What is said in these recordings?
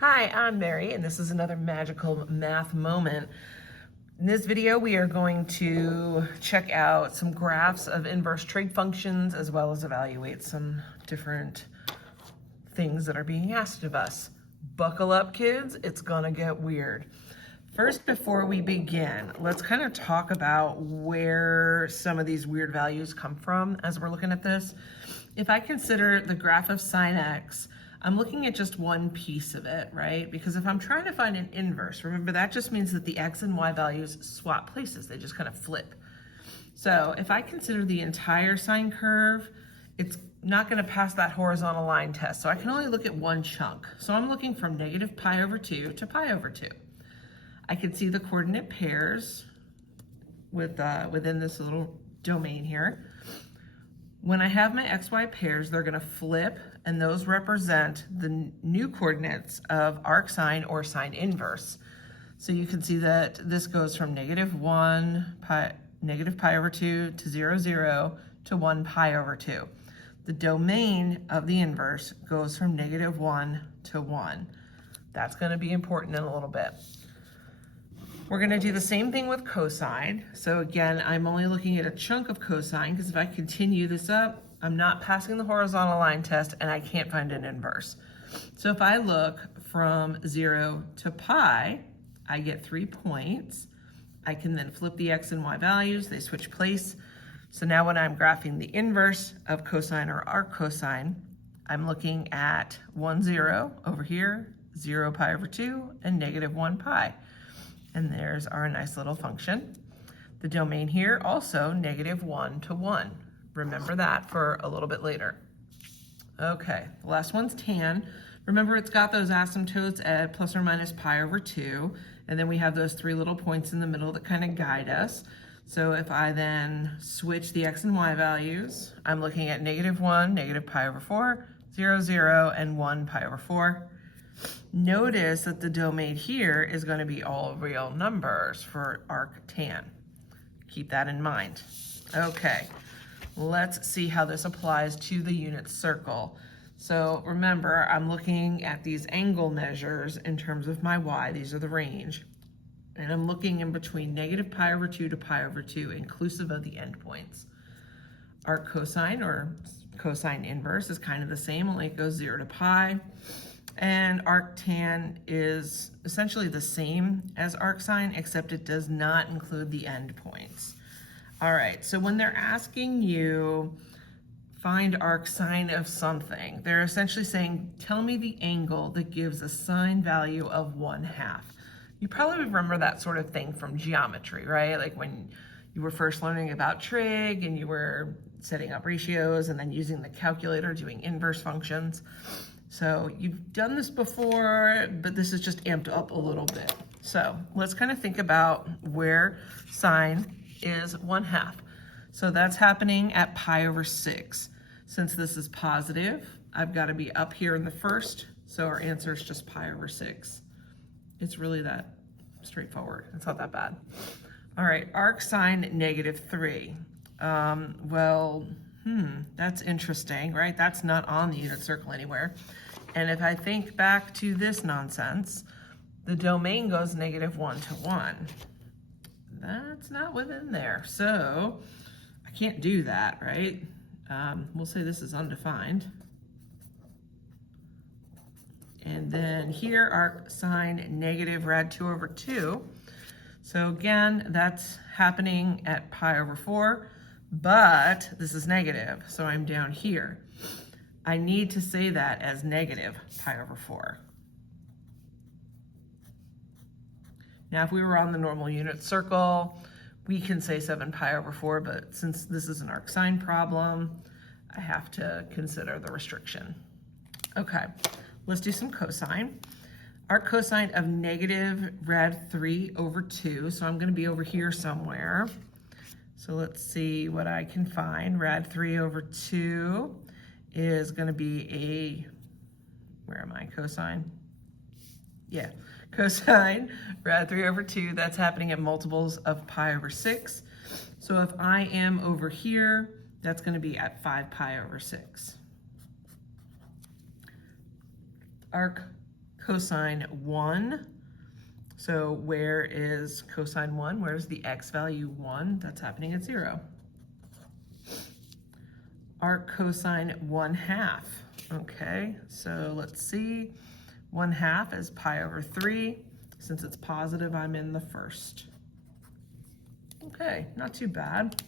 Hi, I'm Mary, and this is another magical math moment. In this video, we are going to check out some graphs of inverse trig functions, as well as evaluate some different things that are being asked of us. Buckle up, kids, it's gonna get weird. First, before we begin, let's kind of talk about where some of these weird values come from as we're looking at this. If I consider the graph of sine x, I'm looking at just one piece of it, right? Because if I'm trying to find an inverse, remember that just means that the x and y values swap places. They just kind of flip. So if I consider the entire sine curve, it's not going to pass that horizontal line test. So I can only look at one chunk. So I'm looking from negative pi over 2 to pi over 2. I can see the coordinate pairs within this little domain here. When I have my xy pairs, they're going to flip, and those represent the new coordinates of arc sine or sine inverse. So you can see that this goes from negative pi over 2 to 0, 0 to 1 pi over 2. The domain of the inverse goes from negative 1 to 1. That's going to be important in a little bit. We're going to do the same thing with cosine. So again, I'm only looking at a chunk of cosine because if I continue this up, I'm not passing the horizontal line test and I can't find an inverse. So if I look from 0 to pi, I get 3 points. I can then flip the x and y values, they switch place. So now when I'm graphing the inverse of cosine or arc cosine, I'm looking at 1, 0 over here, 0 pi over 2, and negative 1 pi. And there's our nice little function. The domain here also negative 1 to 1. Remember that for a little bit later. Okay, the last one's tan. Remember it's got those asymptotes at plus or minus pi over 2, and then we have those 3 little points in the middle that kind of guide us. So if I then switch the x and y values, I'm looking at negative 1, negative pi over 4, 0, 0, and 1 pi over 4. Notice that the domain here is going to be all real numbers for arctan. Keep that in mind. Okay, let's see how this applies to the unit circle. So remember, I'm looking at these angle measures in terms of my y. These are the range. And I'm looking in between negative pi over 2 to pi over 2, inclusive of the endpoints. Arc cosine or cosine inverse is kind of the same, only it goes 0 to pi. And arctan is essentially the same as arcsine, except it does not include the endpoints. All right, so when they're asking you find arcsine of something, they're essentially saying, tell me the angle that gives a sine value of 1/2. You probably remember that sort of thing from geometry, right? Like when you were first learning about trig and you were setting up ratios and then using the calculator, doing inverse functions. So you've done this before, but this is just amped up a little bit. So let's kind of think about where sine is 1/2. So that's happening at pi over 6. Since this is positive, I've got to be up here in the first, so our answer is just pi over 6. It's really that straightforward. It's not that bad. All right, arc sine negative 3. That's interesting, right? That's not on the unit circle anywhere. And if I think back to this nonsense, the domain goes negative 1 to 1. That's not within there. So I can't do that, right? We'll say this is undefined. And then here, arc sine negative rad 2 over 2. So again, that's happening at pi over 4. But this is negative, so I'm down here. I need to say that as negative pi over 4. Now, if we were on the normal unit circle, we can say 7 pi over 4, but since this is an arcsine problem, I have to consider the restriction. Okay, let's do some cosine. Arc cosine of negative rad 3 over 2, so I'm going to be over here somewhere. So let's see what I can find. Rad 3 over 2 is going to be where am I, cosine? Yeah, cosine, rad 3 over 2, that's happening at multiples of pi over 6. So if I am over here, that's going to be at 5 pi over 6. Arc cosine 1. So where is cosine 1? Where's the x value 1? That's happening at 0. Arc cosine 1/2. Okay, so let's see. 1/2 is pi over 3. Since it's positive, I'm in the first. Okay, not too bad.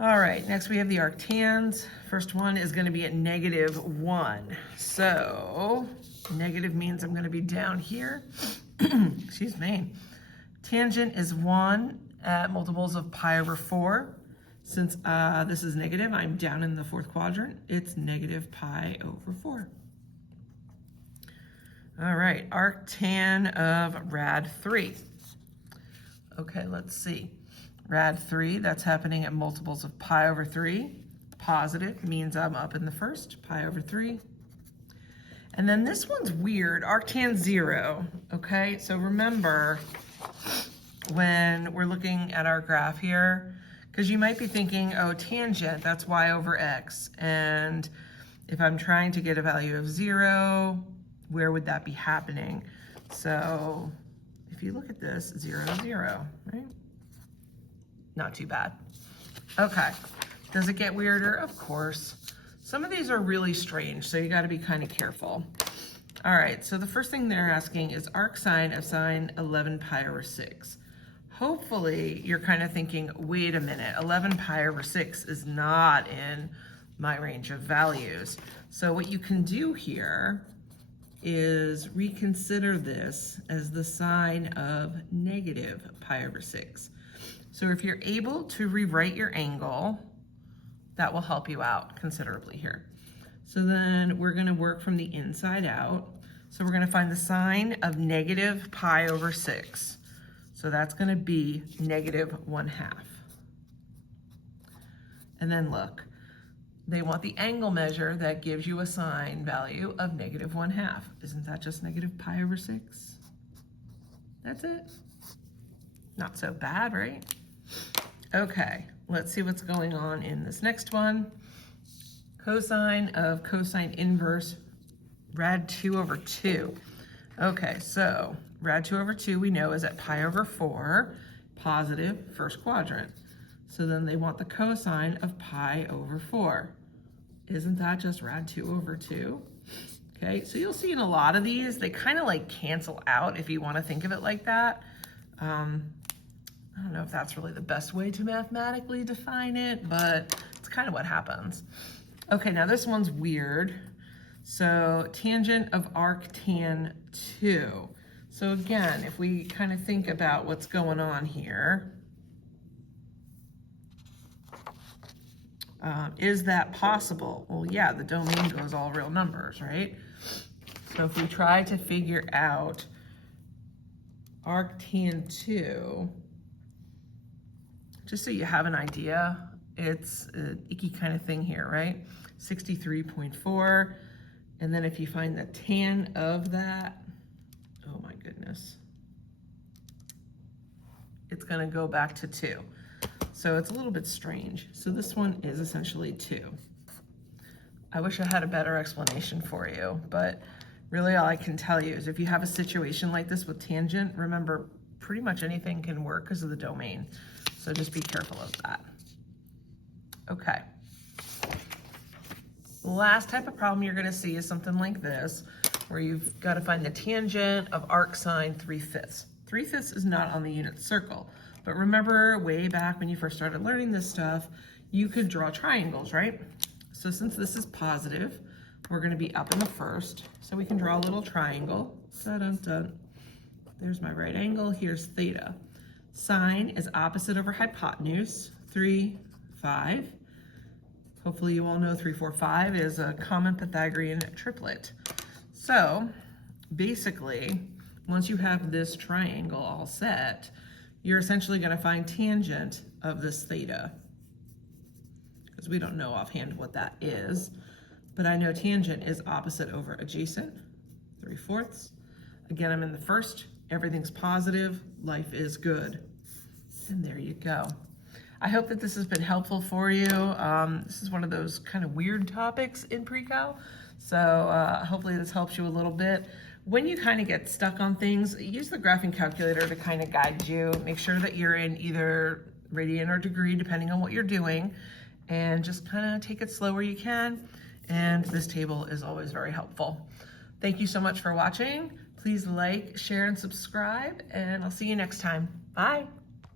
All right, next we have the arctans. First one is going to be at -1. So negative means I'm going to be down here. Excuse me. Tangent is 1 at multiples of pi over 4. Since this is negative, I'm down in the fourth quadrant. It's negative pi over 4. All right, arctan of rad 3. Okay, let's see. Rad 3, that's happening at multiples of pi over 3. Positive means I'm up in the first, pi over 3. And then this one's weird, arctan 0. Okay, so remember when we're looking at our graph here, because you might be thinking, oh, tangent, that's y over x. And if I'm trying to get a value of 0, where would that be happening? So if you look at this, 0, 0, right? Not too bad. Okay, does it get weirder? Of course. Some of these are really strange, so you gotta be kind of careful. All right, so the first thing they're asking is arcsine of sine 11 pi over 6. Hopefully you're kind of thinking, wait a minute, 11 pi over 6 is not in my range of values. So what you can do here is reconsider this as the sine of negative pi over 6. So if you're able to rewrite your angle, that will help you out considerably here. So then we're going to work from the inside out. So we're going to find the sine of negative pi over 6. So that's going to be negative 1/2. And then look, they want the angle measure that gives you a sine value of negative 1/2. Isn't that just negative pi over 6? That's it. Not so bad, right? Okay, let's see what's going on in this next one. Cosine of cosine inverse rad 2 over 2. Okay, so rad 2 over 2 we know is at pi over 4, positive first quadrant. So then they want the cosine of pi over 4. Isn't that just rad 2 over 2? Okay, so you'll see in a lot of these, they kind of like cancel out if you want to think of it like that. I don't know if that's really the best way to mathematically define it, but it's kind of what happens. Okay, now this one's weird. So tangent of arctan 2. So again, if we kind of think about what's going on here, is that possible? Well, yeah, the domain goes all real numbers, right? So if we try to figure out arctan 2, just so you have an idea, it's an icky kind of thing here, right? 63.4, and then if you find the tan of that, oh my goodness, it's gonna go back to 2. So it's a little bit strange. So this one is essentially 2. I wish I had a better explanation for you, but really all I can tell you is if you have a situation like this with tangent, remember pretty much anything can work because of the domain. So just be careful of that. Okay. The last type of problem you're gonna see is something like this, where you've got to find the tangent of arcsine 3/5. 3/5 is not on the unit circle, but remember way back when you first started learning this stuff, you could draw triangles, right? So since this is positive, we're gonna be up in the first, so we can draw a little triangle. Dun-dun-dun. There's my right angle, here's theta. Sine is opposite over hypotenuse, 3, 5. Hopefully you all know 3, 4, 5 is a common Pythagorean triplet. So basically, once you have this triangle all set, you're essentially going to find tangent of this theta. Because we don't know offhand what that is, but I know tangent is opposite over adjacent, 3/4. Again, I'm in the first, everything's positive, life is good. And there you go. I hope that this has been helpful for you. This is one of those kind of weird topics in Precal. So hopefully this helps you a little bit. When you kind of get stuck on things, use the graphing calculator to kind of guide you. Make sure that you're in either radian or degree, depending on what you're doing, and just kind of take it slow where you can. And this table is always very helpful. Thank you so much for watching. Please like, share, and subscribe, and I'll see you next time. Bye.